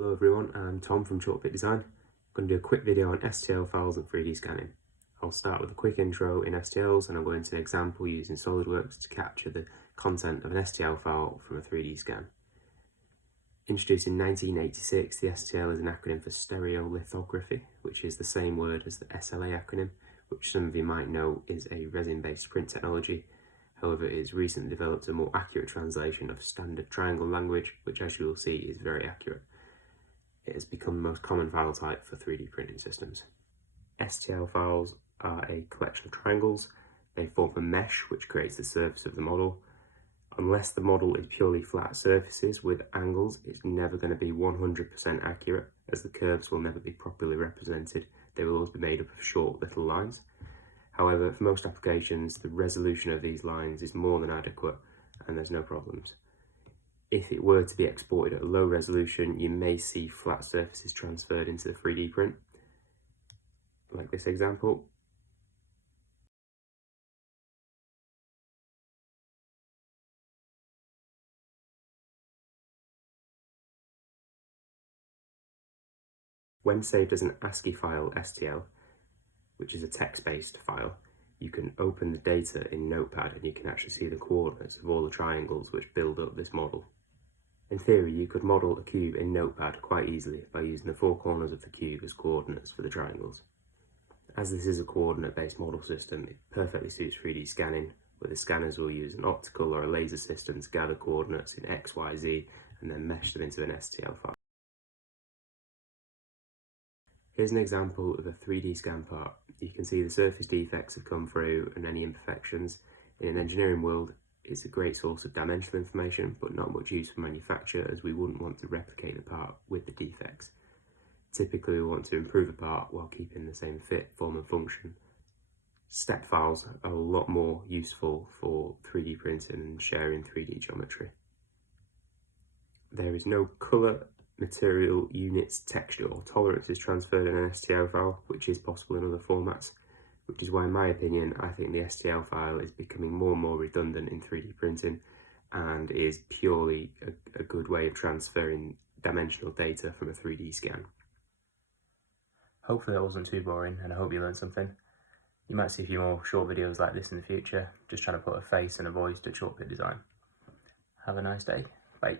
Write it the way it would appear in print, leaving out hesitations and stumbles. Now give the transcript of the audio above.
Hello everyone, I'm Tom from Chalkpit Design. I'm going to do a quick video on STL files and 3D scanning. I'll start with a quick intro in STLs and I'll go into an example using SolidWorks to capture the content of an STL file from a 3D scan. Introduced in 1986, the STL is an acronym for stereolithography, which is the same word as the SLA acronym, which some of you might know is a resin-based print technology. However, it has recently developed a more accurate translation of standard triangle language, which as you will see is very accurate. It has become the most common file type for 3D printing systems. STL files are a collection of triangles. They form a mesh which creates the surface of the model. Unless the model is purely flat surfaces with angles, it's never going to be 100% accurate, as the curves will never be properly represented. They will always be made up of short little lines. However, for most applications, the resolution of these lines is more than adequate and there's no problems. If it were to be exported at a low resolution, you may see flat surfaces transferred into the 3D print, like this example. When saved as an ASCII file STL, which is a text-based file, you can open the data in Notepad and you can actually see the coordinates of all the triangles which build up this model. In theory, you could model a cube in Notepad quite easily by using the four corners of the cube as coordinates for the triangles. As this is a coordinate-based model system, it perfectly suits 3D scanning, where the scanners will use an optical or a laser system to gather coordinates in X, Y, Z and then mesh them into an STL file. Here's an example of a 3D scan part. You can see the surface defects have come through and any imperfections. In an engineering world, it's a great source of dimensional information, but not much use for manufacture, as we wouldn't want to replicate the part with the defects. Typically, we want to improve a part while keeping the same fit, form and function. Step files are a lot more useful for 3D printing and sharing 3D geometry. There is no colour, material, units, texture or tolerances transferred in an STL file, which is possible in other formats, which is why, in my opinion, I think the STL file is becoming more and more redundant in 3D printing and is purely a good way of transferring dimensional data from a 3D scan. Hopefully that wasn't too boring and I hope you learned something. You might see a few more short videos like this in the future, just trying to put a face and a voice to Chalkpit Design. Have a nice day. Bye.